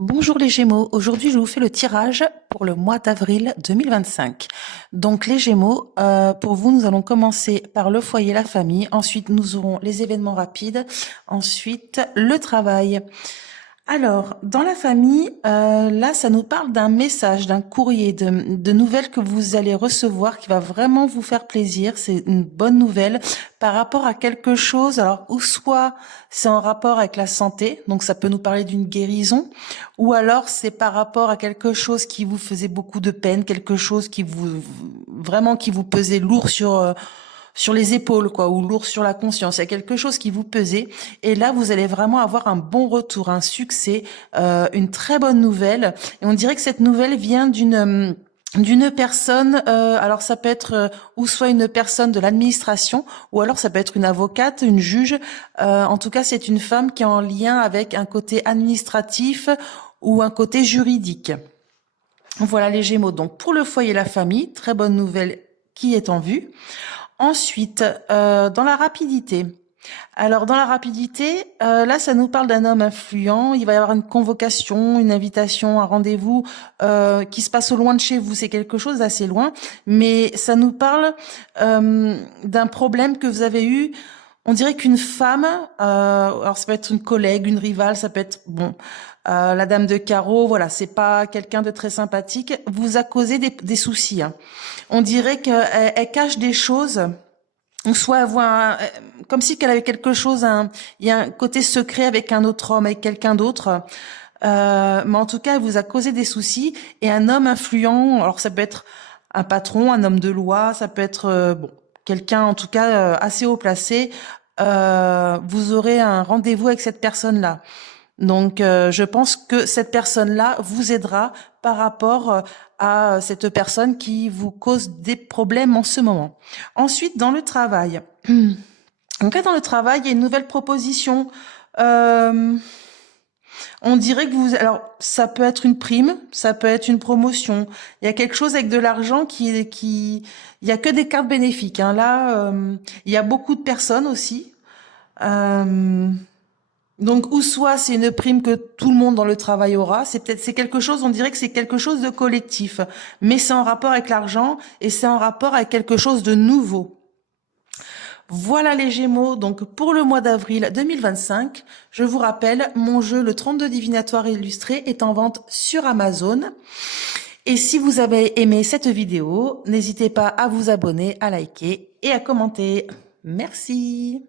Bonjour les Gémeaux, aujourd'hui je vous fais le tirage pour le mois d'avril 2025. Donc les Gémeaux, pour vous nous allons commencer par le foyer, la famille, ensuite nous aurons les événements rapides, ensuite le travail. Alors, dans la famille, là, ça nous parle d'un message, d'un courrier, de nouvelles que vous allez recevoir qui va vraiment vous faire plaisir. C'est une bonne nouvelle par rapport à quelque chose. Alors, ou soit c'est en rapport avec la santé, donc ça peut nous parler d'une guérison, ou alors c'est par rapport à quelque chose qui vous faisait beaucoup de peine, quelque chose qui vous vraiment qui vous pesait lourd sur les épaules, quoi, ou lourd sur la conscience. Il y a quelque chose qui vous pesait, et là, vous allez vraiment avoir un bon retour, un succès, une très bonne nouvelle. Et on dirait que cette nouvelle vient d'une personne, alors ça peut être ou soit une personne de l'administration, ou alors ça peut être une avocate, une juge. En tout cas, c'est une femme qui est en lien avec un côté administratif ou un côté juridique. Voilà les Gémeaux. Donc pour le foyer et la famille, très bonne nouvelle qui est en vue. Ensuite, dans la rapidité. Alors, dans la rapidité, là, ça nous parle d'un homme influent. Il va y avoir une convocation, une invitation, un rendez-vous qui se passe au loin de chez vous. C'est quelque chose d'assez loin, mais ça nous parle d'un problème que vous avez eu. On dirait qu'une femme, alors ça peut être une collègue, une rivale, ça peut être bon, la dame de carreau. Voilà, c'est pas quelqu'un de très sympathique. Vous a causé des soucis, hein. On dirait qu'elle cache des choses, ou soit comme si qu'elle avait quelque chose, il y a un côté secret avec un autre homme, avec quelqu'un d'autre. Mais en tout cas, elle vous a causé des soucis. Et un homme influent, alors ça peut être un patron, un homme de loi, ça peut être bon, quelqu'un en tout cas assez haut placé. Vous aurez un rendez-vous avec cette personne-là. Donc, je pense que cette personne-là vous aidera par rapport à cette personne qui vous cause des problèmes en ce moment. Ensuite, dans le travail. Donc là, dans le travail, il y a une nouvelle proposition. Euh, on dirait que vous... Alors, ça peut être une prime, ça peut être une promotion. Il y a quelque chose avec de l'argent qui... Il y a que des cartes bénéfiques, hein. Là, il y a beaucoup de personnes aussi. Euh, donc, ou soit c'est une prime que tout le monde dans le travail aura, c'est quelque chose, on dirait que c'est quelque chose de collectif, mais c'est en rapport avec l'argent et c'est en rapport avec quelque chose de nouveau. Voilà les Gémeaux, donc pour le mois d'avril 2025, je vous rappelle, mon jeu le 32 divinatoire illustré est en vente sur Amazon. Et si vous avez aimé cette vidéo, n'hésitez pas à vous abonner, à liker et à commenter. Merci.